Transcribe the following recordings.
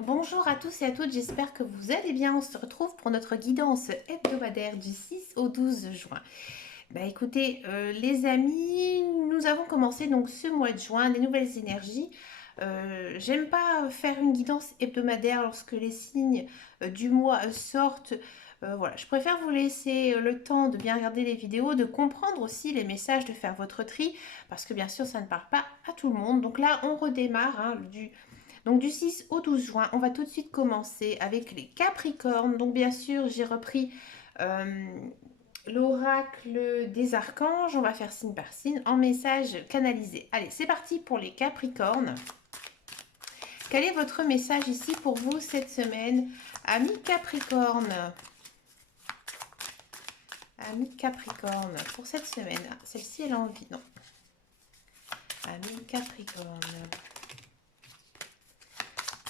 Bonjour à tous et à toutes, j'espère que vous allez bien. On se retrouve pour notre guidance hebdomadaire du 6 au 12 juin. Bah écoutez, les amis, nous avons commencé donc ce mois de juin, des nouvelles énergies. J'aime pas faire une guidance hebdomadaire lorsque les signes du mois sortent. Voilà, je préfère vous laisser le temps de bien regarder les vidéos, de comprendre aussi les messages, de faire votre tri, parce que bien sûr ça ne parle pas à tout le monde. Donc là, on redémarre donc du 6 au 12 juin. On va tout de suite commencer avec les Capricornes. Donc bien sûr, j'ai repris euh, l'oracle des archanges. On va faire signe par signe en message canalisé. Allez, c'est parti pour les Capricornes. Quel est votre message ici pour vous cette semaine, amis Capricorne? Amis Capricorne, pour cette semaine. Celle-ci, elle a envie, non. Amis Capricorne.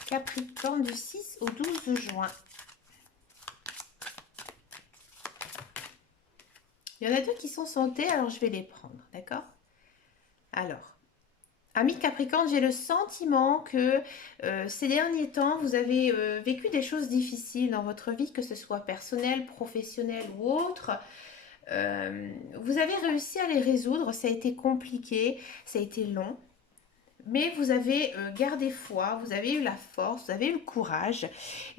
Capricorne du 6 au 12 juin. Il y en a deux qui sont santé, alors je vais les prendre, d'accord? Alors, ami Capricorne, j'ai le sentiment que ces derniers temps, vous avez vécu des choses difficiles dans votre vie, que ce soit personnel, professionnel ou autre. Vous avez réussi à les résoudre, ça a été compliqué, ça a été long. Mais vous avez gardé foi, vous avez eu la force, vous avez eu le courage.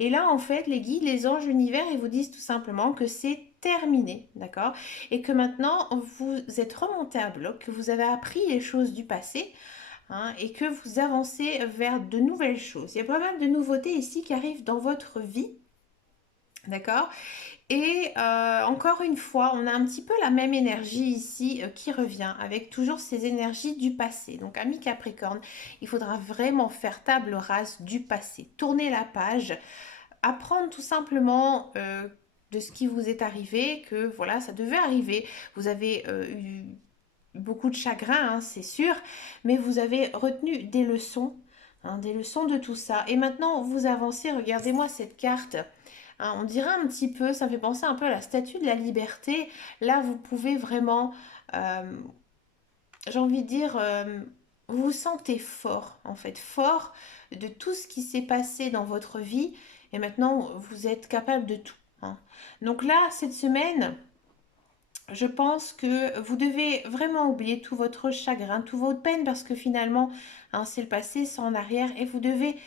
Et là, en fait, les guides, les anges, l'univers, ils vous disent tout simplement que c'est terminé, d'accord? Et que maintenant, vous êtes remonté à bloc, que vous avez appris les choses du passé, hein, et que vous avancez vers de nouvelles choses. Il y a pas mal de nouveautés ici qui arrivent dans votre vie, d'accord? Et encore une fois, on a un petit peu la même énergie ici qui revient avec toujours ces énergies du passé. Donc, ami Capricorne, il faudra vraiment faire table rase du passé, tourner la page, apprendre tout simplement de ce qui vous est arrivé, que voilà, ça devait arriver. Vous avez eu beaucoup de chagrin, hein, c'est sûr, mais vous avez retenu des leçons de tout ça. Et maintenant, vous avancez, regardez-moi cette carte. Hein, on dirait un petit peu, ça me fait penser un peu à la statue de la liberté. Là, vous pouvez vraiment, euh, j'ai envie de dire, vous vous sentez fort, en fait, fort de tout ce qui s'est passé dans votre vie. Et maintenant, vous êtes capable de tout. Hein. Donc là, cette semaine, je pense que vous devez vraiment oublier tout votre chagrin, toute votre peine, parce que finalement, hein, c'est le passé, c'est en arrière, et vous devez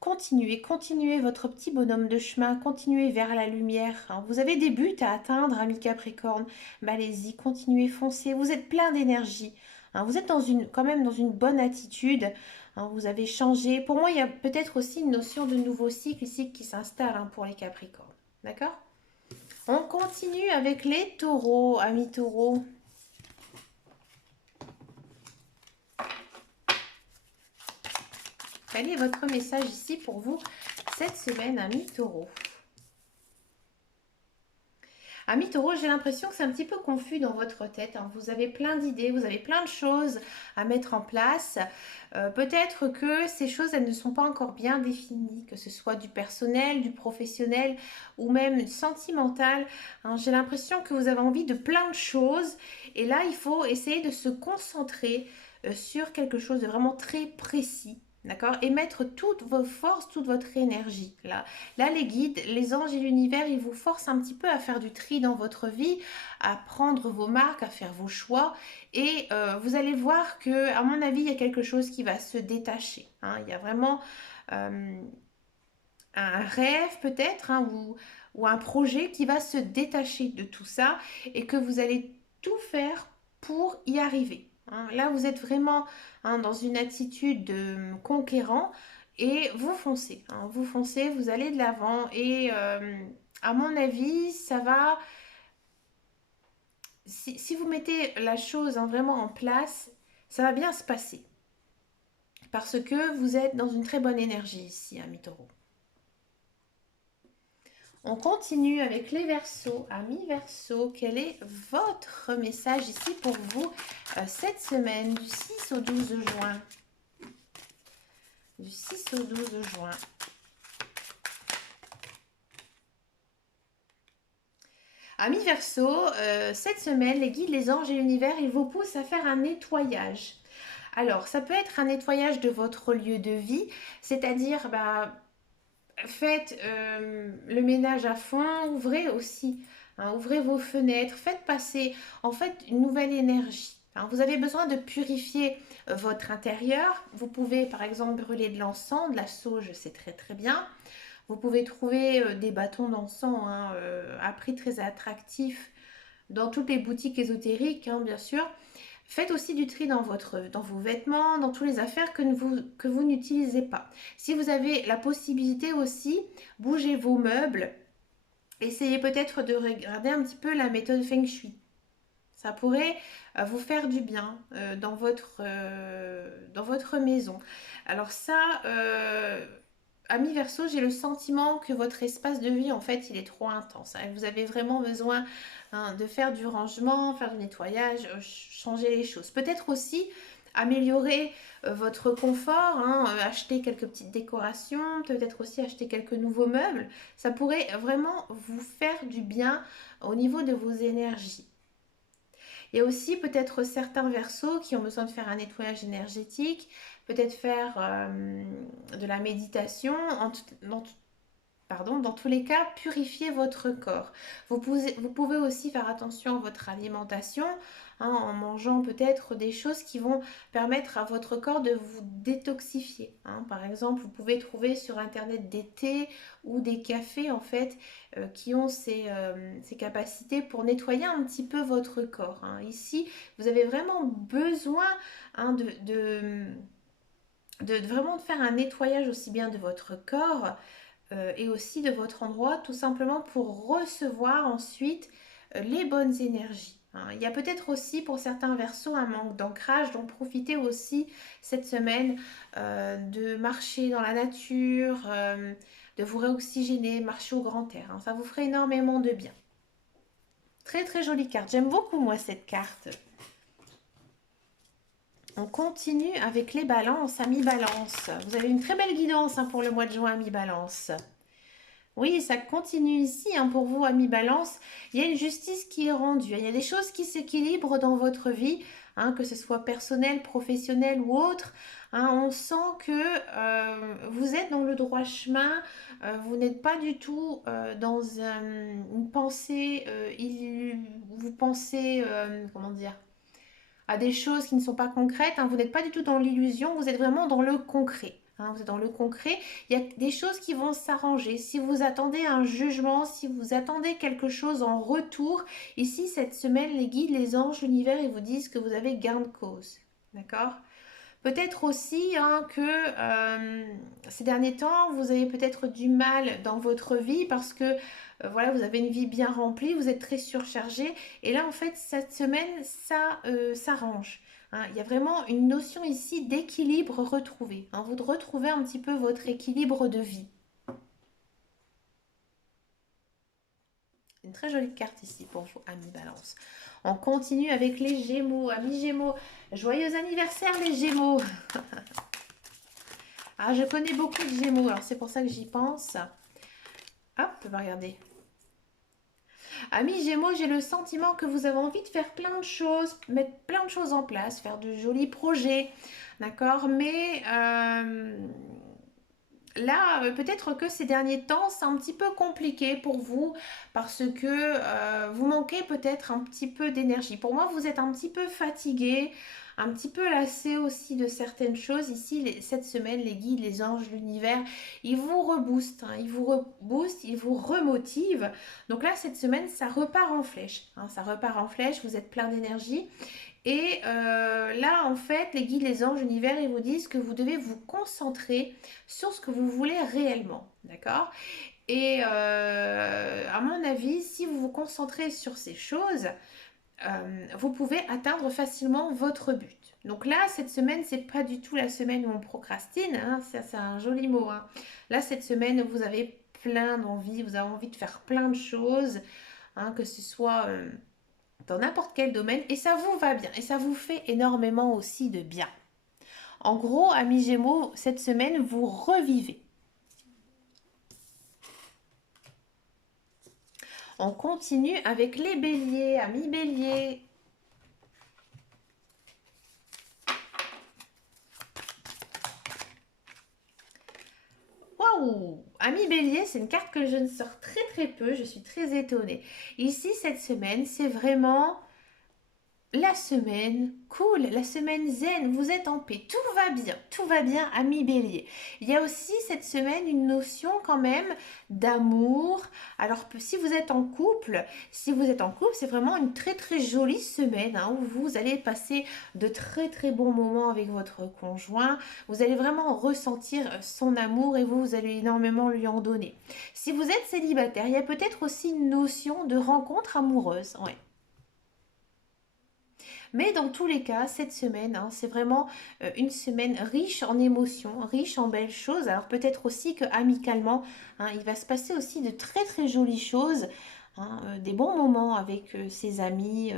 continuer votre petit bonhomme de chemin, continuer vers la lumière. Hein. Vous avez des buts à atteindre, ami Capricorne. Bah, allez-y, continuez, foncez. Vous êtes plein d'énergie. Hein. Vous êtes quand même dans une bonne attitude. Hein. Vous avez changé. Pour moi, il y a peut-être aussi une notion de nouveau cycle ici qui s'installe, hein, pour les Capricornes. D'accord? On continue avec les taureaux, amis taureaux. Quel est votre message ici pour vous cette semaine, amis taureaux? Amis taureaux, j'ai l'impression que c'est un petit peu confus dans votre tête. Hein. Vous avez plein d'idées, vous avez plein de choses à mettre en place. Peut-être que ces choses, elles ne sont pas encore bien définies, que ce soit du personnel, du professionnel ou même sentimental. Hein. J'ai l'impression que vous avez envie de plein de choses. Et là, il faut essayer de se concentrer sur quelque chose de vraiment très précis. D'accord? Et mettre toutes vos forces, toute votre énergie. Là, les guides, les anges et l'univers, ils vous forcent un petit peu à faire du tri dans votre vie, à prendre vos marques, à faire vos choix. Et vous allez voir que, à mon avis, il y a quelque chose qui va se détacher. Hein. Il y a vraiment un rêve peut-être, hein, ou un projet qui va se détacher de tout ça et que vous allez tout faire pour y arriver. Hein. Là, vous êtes vraiment, hein, dans une attitude de conquérant et vous foncez. Hein. Vous foncez, vous allez de l'avant et à mon avis, ça va. Si vous mettez la chose, hein, vraiment en place, ça va bien se passer parce que vous êtes dans une très bonne énergie ici, ami Taureau. On continue avec les Verseaux. Amis Verseaux, quel est votre message ici pour vous cette semaine du 6 au 12 juin? Du 6 au 12 juin. Amis Verseaux, cette semaine, les guides, les anges et l'univers, ils vous poussent à faire un nettoyage. Alors, ça peut être un nettoyage de votre lieu de vie, c'est-à-dire, bah, faites le ménage à fond, ouvrez aussi, hein, ouvrez vos fenêtres, faites passer en fait une nouvelle énergie. Hein. Vous avez besoin de purifier votre intérieur. Vous pouvez par exemple brûler de l'encens, de la sauge, c'est très très bien. Vous pouvez trouver des bâtons d'encens hein, à prix très attractif dans toutes les boutiques ésotériques, hein, bien sûr. Faites aussi du tri dans vos vêtements, dans toutes les affaires que vous n'utilisez pas. Si vous avez la possibilité aussi, bougez vos meubles. Essayez peut-être de regarder un petit peu la méthode Feng Shui. Ça pourrait vous faire du bien dans votre maison. Alors ça, ami Verseau, j'ai le sentiment que votre espace de vie, en fait, il est trop intense. Hein. Vous avez vraiment besoin hein, de faire du rangement, faire du nettoyage, changer les choses. Peut-être aussi améliorer votre confort, hein, acheter quelques petites décorations, peut-être aussi acheter quelques nouveaux meubles. Ça pourrait vraiment vous faire du bien au niveau de vos énergies. Il y a aussi peut-être certains versos qui ont besoin de faire un nettoyage énergétique, peut-être faire de la méditation, dans tous les cas, purifier votre corps. Vous pouvez aussi faire attention à votre alimentation, hein, en mangeant peut-être des choses qui vont permettre à votre corps de vous détoxifier. Hein. Par exemple, vous pouvez trouver sur Internet des thés ou des cafés, en fait, qui ont ces capacités pour nettoyer un petit peu votre corps. Hein. Ici, vous avez vraiment besoin hein, vraiment de faire un nettoyage aussi bien de votre corps et aussi de votre endroit, tout simplement pour recevoir ensuite les bonnes énergies. Hein. Il y a peut-être aussi pour certains versos un manque d'ancrage, donc profitez aussi cette semaine de marcher dans la nature, de vous réoxygéner, marcher au grand air. Hein. Ça vous ferait énormément de bien. Très très jolie carte, j'aime beaucoup moi cette carte. On continue avec les balances, amis balance. Vous avez une très belle guidance hein, pour le mois de juin, amis balance. Oui, ça continue ici hein, pour vous, amis balance. Il y a une justice qui est rendue. Il y a des choses qui s'équilibrent dans votre vie, hein, que ce soit personnel, professionnel ou autre. Hein, on sent que vous êtes dans le droit chemin. Vous n'êtes pas du tout dans une pensée. Vous pensez, comment dire, à des choses qui ne sont pas concrètes. Hein. Vous n'êtes pas du tout dans l'illusion, vous êtes vraiment dans le concret. Hein. Vous êtes dans le concret. Il y a des choses qui vont s'arranger. Si vous attendez un jugement, si vous attendez quelque chose en retour, ici, cette semaine, les guides, les anges, l'univers, ils vous disent que vous avez gain de cause. D'accord? Peut-être aussi hein, que ces derniers temps, vous avez peut-être du mal dans votre vie parce que voilà, vous avez une vie bien remplie, vous êtes très surchargé. Et là, en fait, cette semaine, ça s'arrange. Hein. Il y a vraiment une notion ici d'équilibre retrouvé. Hein. Vous retrouvez un petit peu votre équilibre de vie. Une très jolie carte ici pour vous, amis Balance. On continue avec les Gémeaux. Amis Gémeaux, joyeux anniversaire les Gémeaux. Ah, je connais beaucoup de Gémeaux, alors c'est pour ça que j'y pense. Hop, regardez. Amis Gémeaux, j'ai le sentiment que vous avez envie de faire plein de choses, mettre plein de choses en place, faire de jolis projets, d'accord? Mais là, peut-être que ces derniers temps, c'est un petit peu compliqué pour vous parce que vous manquez peut-être un petit peu d'énergie. Pour moi, vous êtes un petit peu fatigué, un petit peu lassé aussi de certaines choses. Ici, cette semaine, les guides, les anges, l'univers, ils vous reboostent, hein, ils vous reboostent, ils vous remotivent. Donc là, cette semaine, ça repart en flèche. Hein, ça repart en flèche, vous êtes plein d'énergie. Et là, en fait, les guides, les anges, l'univers, ils vous disent que vous devez vous concentrer sur ce que vous voulez réellement. D'accord? Et à mon avis, si vous vous concentrez sur ces choses, vous pouvez atteindre facilement votre but. Donc là, cette semaine, c'est pas du tout la semaine où on procrastine. Hein, ça, c'est un joli mot. Hein. Là, cette semaine, vous avez plein d'envie, vous avez envie de faire plein de choses, hein, que ce soit dans n'importe quel domaine, et ça vous va bien, et ça vous fait énormément aussi de bien. En gros, amis Gémeaux, cette semaine, vous revivez. On continue avec les béliers, amis béliers. Waouh, Waouh! Ami Bélier, c'est une carte que je ne sors très très peu, je suis très étonnée. Ici, cette semaine, c'est vraiment la semaine cool, la semaine zen, vous êtes en paix, tout va bien, ami Bélier. Il y a aussi cette semaine une notion quand même d'amour. Alors si vous êtes en couple, c'est vraiment une très très jolie semaine hein, où vous allez passer de très très bons moments avec votre conjoint. Vous allez vraiment ressentir son amour et vous allez énormément lui en donner. Si vous êtes célibataire, il y a peut-être aussi une notion de rencontre amoureuse. Ouais. Mais dans tous les cas, cette semaine, hein, c'est vraiment une semaine riche en émotions, riche en belles choses. Alors peut-être aussi que amicalement, hein, il va se passer aussi de très très jolies choses, hein, des bons moments avec ses amis.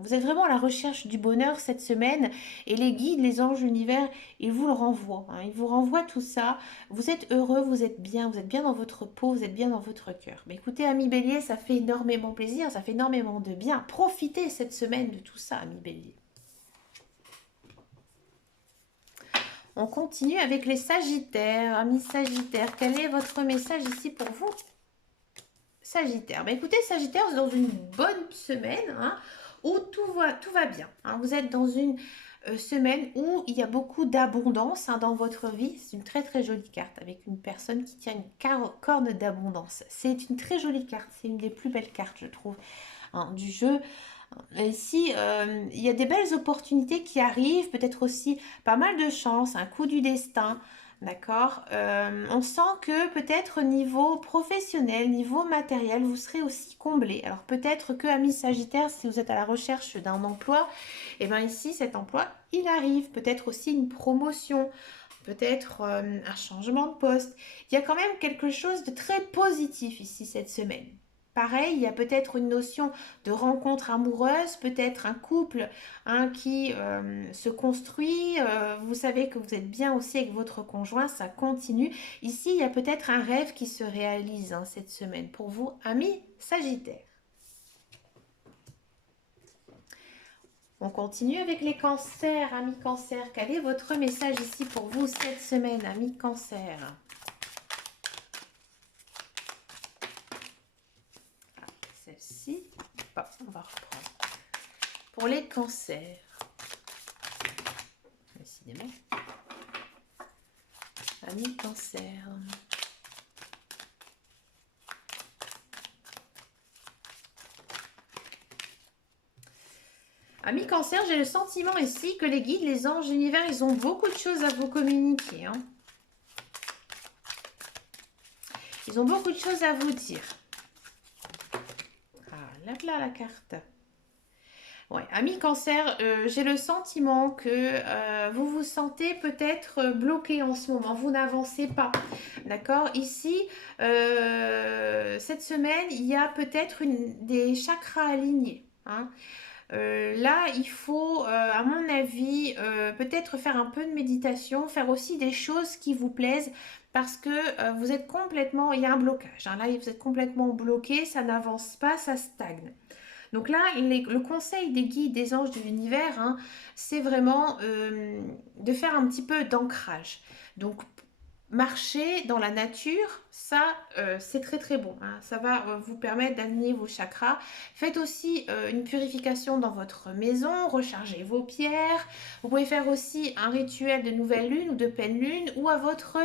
Vous êtes vraiment à la recherche du bonheur cette semaine et les guides, les anges, l'univers, ils vous le renvoient. Hein, ils vous renvoient tout ça. Vous êtes heureux, vous êtes bien dans votre peau, vous êtes bien dans votre cœur. Mais écoutez, ami Bélier, ça fait énormément plaisir, ça fait énormément de bien. Profitez cette semaine de tout ça, ami Bélier. On continue avec les Sagittaires. Amis Sagittaires, quel est votre message ici pour vous? Sagittaire. Ben écoutez, Sagittaire, vous êtes dans une bonne semaine hein, où tout va bien. Hein. Vous êtes dans une semaine où il y a beaucoup d'abondance hein, dans votre vie. C'est une très très jolie carte avec une personne qui tient une corne d'abondance. C'est une très jolie carte. C'est une des plus belles cartes, je trouve, hein, du jeu. Ici, il y a des belles opportunités qui arrivent, peut-être aussi pas mal de chance, un coup du destin, d'accord. On sent que peut-être niveau professionnel, niveau matériel, vous serez aussi comblé. Alors peut-être que, amis Sagittaire, si vous êtes à la recherche d'un emploi, et bien ici, cet emploi, il arrive. Peut-être aussi une promotion, peut-être un changement de poste. Il y a quand même quelque chose de très positif ici cette semaine. Pareil, il y a peut-être une notion de rencontre amoureuse, peut-être un couple hein, qui se construit. Vous savez que vous êtes bien aussi avec votre conjoint, ça continue. Ici, il y a peut-être un rêve qui se réalise hein, cette semaine pour vous, amis Sagittaires. On continue avec les cancers, amis Cancer. Quel est votre message ici pour vous cette semaine, amis Cancer? Celle-ci. Bon, on va reprendre. Pour les cancers. Décidément. Amis Cancer. Amis Cancer, j'ai le sentiment ici que les guides, les anges, l'univers, ils ont beaucoup de choses à vous communiquer. Hein. Ils ont beaucoup de choses à vous dire. Ah, là, la carte. Ouais, amis Cancer, j'ai le sentiment que vous vous sentez peut-être bloqué en ce moment. Vous n'avancez pas. D'accord? Ici, cette semaine, il y a peut-être des chakras alignés. Hein. Là, il faut, à mon avis, peut-être faire un peu de méditation, faire aussi des choses qui vous plaisent parce que vous êtes complètement, il y a un blocage. Hein, là, vous êtes complètement bloqué, ça n'avance pas, ça stagne. Donc là, le conseil des guides, des anges de l'univers, hein, c'est vraiment de faire un petit peu d'ancrage. Donc, marcher dans la nature, ça, c'est très très bon. Hein. Ça va vous permettre d'aligner vos chakras. Faites aussi une purification dans votre maison, rechargez vos pierres. Vous pouvez faire aussi un rituel de nouvelle lune ou de pleine lune ou à votre...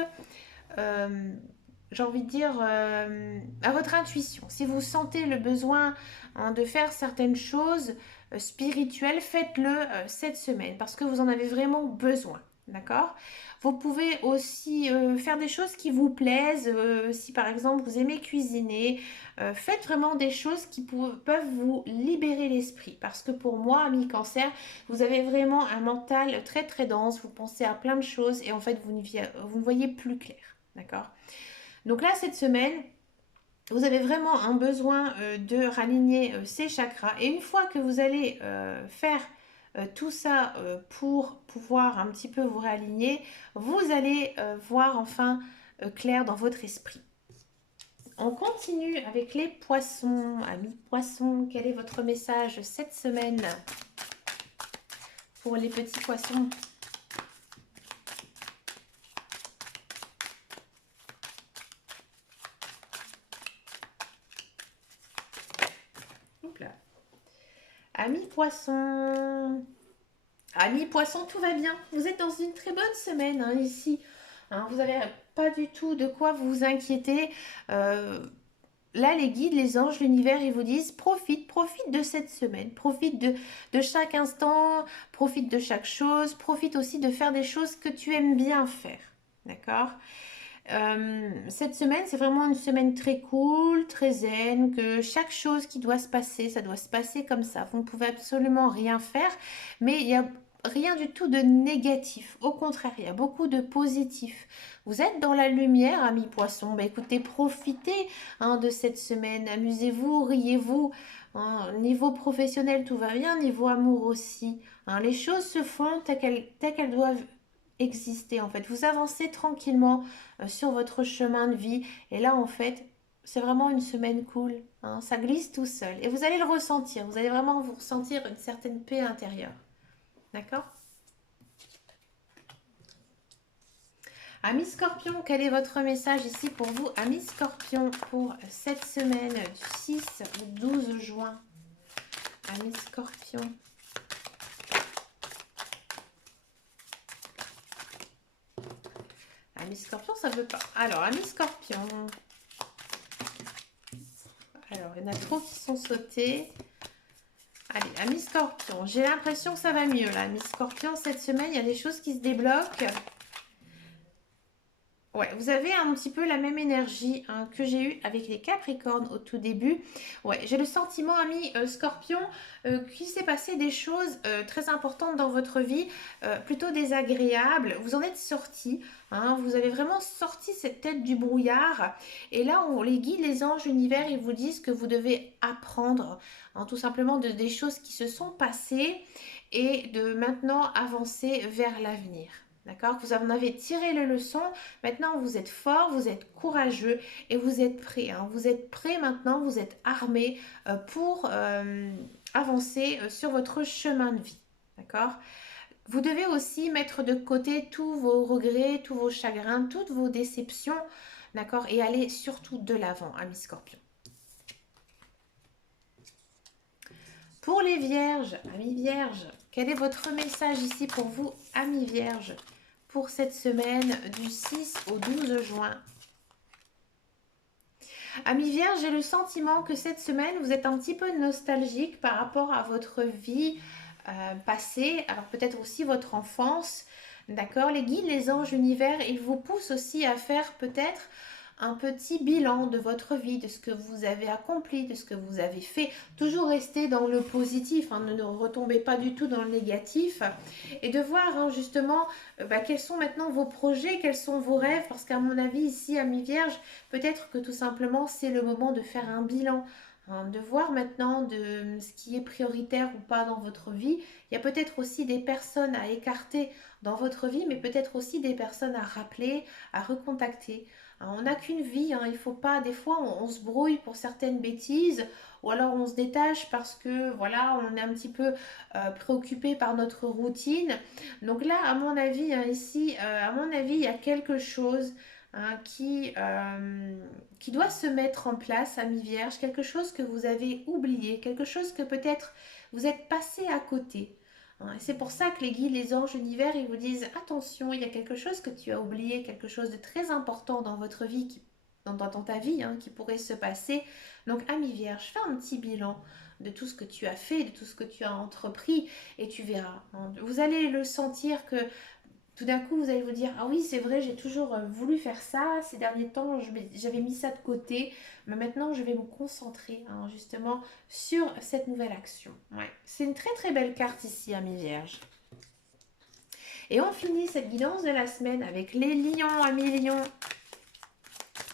j'ai envie de dire, à votre intuition. Si vous sentez le besoin hein, de faire certaines choses spirituelles, faites-le cette semaine parce que vous en avez vraiment besoin. D'accord? Vous pouvez aussi faire des choses qui vous plaisent. Si par exemple vous aimez cuisiner, faites vraiment des choses qui peuvent vous libérer l'esprit. Parce que pour moi, ami Cancer, vous avez vraiment un mental très très dense. Vous pensez à plein de choses et en fait vous ne voyez plus clair. D'accord? Donc là, cette semaine, vous avez vraiment un besoin de raligner ces chakras. Et une fois que vous allez faire tout ça pour pouvoir un petit peu vous réaligner, vous allez voir enfin clair dans votre esprit. On continue avec les poissons. Amis poissons, quel est votre message cette semaine pour les petits poissons ? Hop là. Amis poissons. Amis poissons, tout va bien. Vous êtes dans une très bonne semaine hein, ici. Hein, vous n'avez pas du tout de quoi vous inquiéter. Là, les guides, les anges, l'univers, ils vous disent profite de cette semaine, profite de chaque instant, profite de chaque chose, profite aussi de faire des choses que tu aimes bien faire. D'accord? Cette semaine, c'est vraiment une semaine très cool, très zen, que chaque chose qui doit se passer, ça doit se passer comme ça. Vous ne pouvez absolument rien faire, mais il y a rien du tout de négatif. Au contraire, il y a beaucoup de positif. Vous êtes dans la lumière, amis poissons. Bah, écoutez, profitez hein, de cette semaine. Amusez-vous, riez-vous. Hein. Niveau professionnel, tout va bien. Niveau amour aussi. Hein. Les choses se font telles qu'elles doivent exister en fait. Vous avancez tranquillement sur votre chemin de vie. Et là, en fait, c'est vraiment une semaine cool. Hein. Ça glisse tout seul. Et vous allez le ressentir. Vous allez vraiment vous ressentir une certaine paix intérieure. D'accord? Amis Scorpion, quel est votre message ici pour vous, amis Scorpion, pour cette semaine du 6 au 12 juin? Amis Scorpion. Amis Scorpion, ça veut pas. Alors, amis Scorpion. Alors, il y en a trop qui sont sautés. Allez, amis Scorpion, j'ai l'impression que ça va mieux là. Amis Scorpion, cette semaine, il y a des choses qui se débloquent. Ouais, vous avez un petit peu la même énergie hein, que j'ai eue avec les Capricornes au tout début. Ouais, j'ai le sentiment, ami Scorpion, qu'il s'est passé des choses très importantes dans votre vie, plutôt désagréables. Vous en êtes sorti, hein, vous avez vraiment sorti cette tête du brouillard. Et là, les guides, les anges, l'univers, ils vous disent que vous devez apprendre hein, tout simplement des choses qui se sont passées et de maintenant avancer vers l'avenir. D'accord? Vous en avez tiré les leçons. Maintenant, vous êtes fort, vous êtes courageux et vous êtes prêt. Hein. Vous êtes prêt maintenant, vous êtes armé pour avancer sur votre chemin de vie. D'accord? Vous devez aussi mettre de côté tous vos regrets, tous vos chagrins, toutes vos déceptions. D'accord? Et aller surtout de l'avant, amis Scorpion. Pour les vierges, amis vierges, quel est votre message ici pour vous, amis vierges, pour cette semaine du 6 au 12 juin? Amis vierges, j'ai le sentiment que cette semaine, vous êtes un petit peu nostalgique par rapport à votre vie passée, alors peut-être aussi votre enfance, d'accord? Les guides, les anges, l'univers, ils vous poussent aussi à faire peut-être un petit bilan de votre vie, de ce que vous avez accompli, de ce que vous avez fait. Toujours rester dans le positif, hein, ne retombez pas du tout dans le négatif. Et de voir hein, justement quels sont maintenant vos projets, quels sont vos rêves. Parce qu'à mon avis, ici, amis vierges, peut-être que tout simplement, c'est le moment de faire un bilan. Hein, de voir maintenant de ce qui est prioritaire ou pas dans votre vie. Il y a peut-être aussi des personnes à écarter dans votre vie, mais peut-être aussi des personnes à rappeler, à recontacter. On n'a qu'une vie, hein, il faut pas, des fois on se brouille pour certaines bêtises ou alors on se détache parce que voilà, on est un petit peu préoccupé par notre routine. Donc là, à mon avis, hein, ici, à mon avis, il y a quelque chose hein, qui doit se mettre en place, amis vierges, quelque chose que vous avez oublié, quelque chose que peut-être vous êtes passé à côté. Hein, et c'est pour ça que les guides, les anges, l'univers, ils vous disent attention, il y a quelque chose que tu as oublié, quelque chose de très important dans votre vie, dans ta vie, hein, qui pourrait se passer. Donc, ami vierge, fais un petit bilan de tout ce que tu as fait, de tout ce que tu as entrepris, et tu verras. Hein. Vous allez le sentir que tout d'un coup, vous allez vous dire, ah oui, c'est vrai, j'ai toujours voulu faire ça. Ces derniers temps, j'avais mis ça de côté. Mais maintenant, je vais me concentrer hein, justement sur cette nouvelle action. Ouais. C'est une très très belle carte ici, amis vierges. Et on finit cette guidance de la semaine avec les lions, amis lions.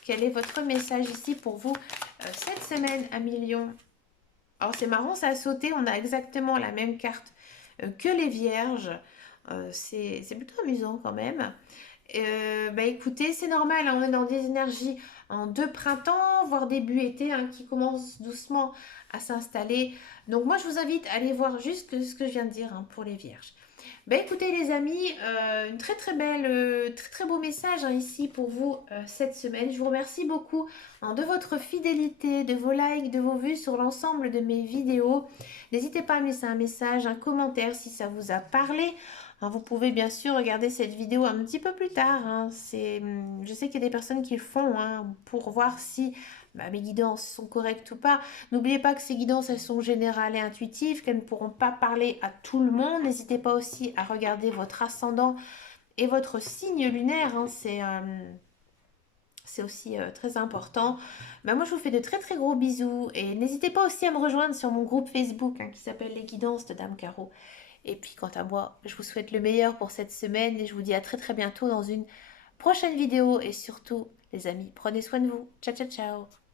Quel est votre message ici pour vous cette semaine, amis lions? Alors c'est marrant, ça a sauté. On a exactement la même carte que les vierges. C'est plutôt amusant quand même. Écoutez, c'est normal, hein, on est dans des énergies de printemps, voire début été, hein, qui commencent doucement à s'installer. Donc moi, je vous invite à aller voir juste ce que je viens de dire hein, pour les vierges. Ben écoutez les amis, une très très belle, très très beau message hein, ici pour vous cette semaine. Je vous remercie beaucoup hein, de votre fidélité, de vos likes, de vos vues sur l'ensemble de mes vidéos. N'hésitez pas à me laisser un message, un commentaire si ça vous a parlé. Hein, vous pouvez bien sûr regarder cette vidéo un petit peu plus tard. Hein. Je sais qu'il y a des personnes qui le font hein, pour voir si bah, mes guidances sont correctes ou pas. N'oubliez pas que ces guidances, elles sont générales et intuitives, qu'elles ne pourront pas parler à tout le monde. N'hésitez pas aussi à regarder votre ascendant et votre signe lunaire. Hein, c'est aussi très important. Bah, moi, je vous fais de très très gros bisous. Et n'hésitez pas aussi à me rejoindre sur mon groupe Facebook hein, qui s'appelle Les Guidances de Dame Caro. Et puis, quant à moi, je vous souhaite le meilleur pour cette semaine et je vous dis à très très bientôt dans une prochaine vidéo. Et surtout, les amis, prenez soin de vous. Ciao, ciao, ciao.